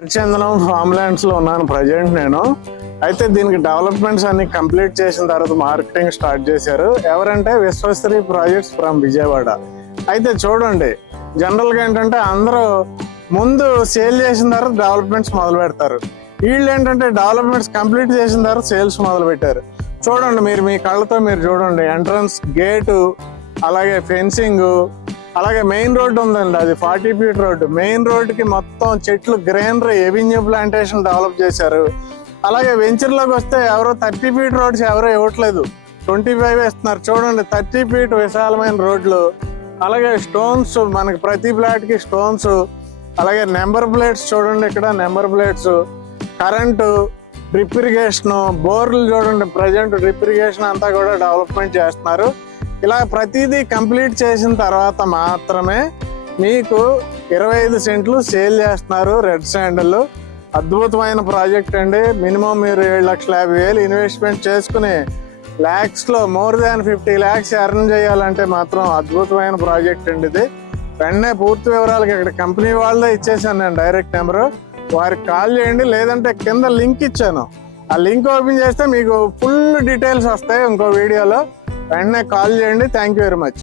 చందనం form lands లో ఉన్నాను ప్రజెంట్ నేను. అయితే దీనికి డెవలప్మెంట్స్ అన్ని కంప్లీట్ చేసిన తర్వాత మార్కెటింగ్ స్టార్ట్ చేశారు. ఎవరంటే విశ్వశ్రీ ప్రాజెక్ట్స్ ఫ్రమ్ విజయవాడ. అయితే చూడండి, జనరల్ గా ఏంటంటే అందరూ ముందు సేల్ చేసిన తర్వాత డెవలప్మెంట్స్ మొదలు పెడతారు. వీళ్ళు ఏంటంటే డెవలప్మెంట్స్ కంప్లీట్ చేసిన తర్వాత సేల్స్ మొదలు పెట్టారు. చూడండి, మీరు మీ కళ్ళతో మీరు చూడండి. ఎంట్రన్స్ గేటు, అలాగే ఫెన్సింగ్, అలాగే మెయిన్ రోడ్డు ఉందండి, అది 40 ఫీట్ రోడ్డు. మెయిన్ రోడ్డుకి మొత్తం చెట్లు, గ్రీనరీ, ఎవెన్యూ ప్లాంటేషన్ డెవలప్ చేశారు. అలాగే వెంచర్లోకి వస్తే ఎవరో 30 ఫీట్ రోడ్స్ ఎవరో ఇవ్వట్లేదు, 25 ఇస్తున్నారు. చూడండి, 30 ఫీట్ విశాలమైన రోడ్లు. అలాగే స్టోన్స్, మనకి ప్రతి ఫ్లాట్ కి స్టోన్స్, అలాగే నెంబర్ ప్లేట్స్ చూడండి, ఇక్కడ number plates, current, drip irrigation, బోర్లు చూడండి. ప్రజెంట్ డ్రిప్ ఇరిగేషన్ అంతా కూడా డెవలప్మెంట్ చేస్తున్నారు. ఇలా ప్రతిదీ కంప్లీట్ చేసిన తర్వాత మాత్రమే మీకు 25 సెంట్లు సేల్ చేస్తున్నారు. రెడ్ శాండల్ అద్భుతమైన ప్రాజెక్ట్ అండి. మినిమం మీరు 7,50,000 ఇన్వెస్ట్మెంట్ చేసుకుని ల్యాక్స్ లో మోర్ దాన్ 50 lakhs ఎర్న్ చేయాలంటే మాత్రం అద్భుతమైన ప్రాజెక్ట్ అండి ఇది. వెంటనే పూర్తి వివరాలకి ఇక్కడ కంపెనీ వాళ్ళే ఇచ్చేసాను నేను డైరెక్ట్ నెంబరు, వారికి కాల్ చేయండి. లేదంటే కింద లింక్ ఇచ్చాను, ఆ లింక్ ఓపెన్ చేస్తే మీకు ఫుల్ డీటెయిల్స్ వస్తాయి ఇంకో వీడియోలో. వెంటనే కాల్ చేయండి. Thank you very much.